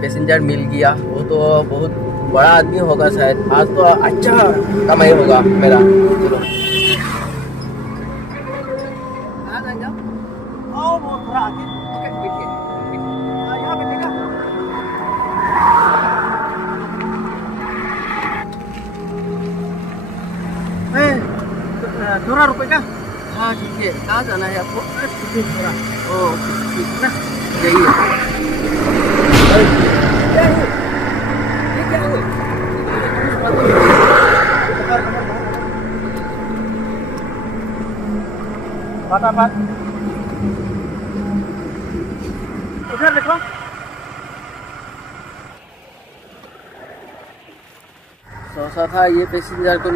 Passenger मिल गया। वो तो बहुत बड़ा आदमी होगा शायद, आज तो अच्छा कमाई होगा मेरा। चलो आओ वो थोड़ा आगे। ओके बैठिए, यहाँ बैठेगा। थोड़ा रुकेगा। हाँ ठीक है, कहाँ जाना है आपको? थोड़ा ओ ठीक है ना, जाइए। क्या है ये, क्या है? फटाफट उधर देखो। सोचा था ये पैसेंजर को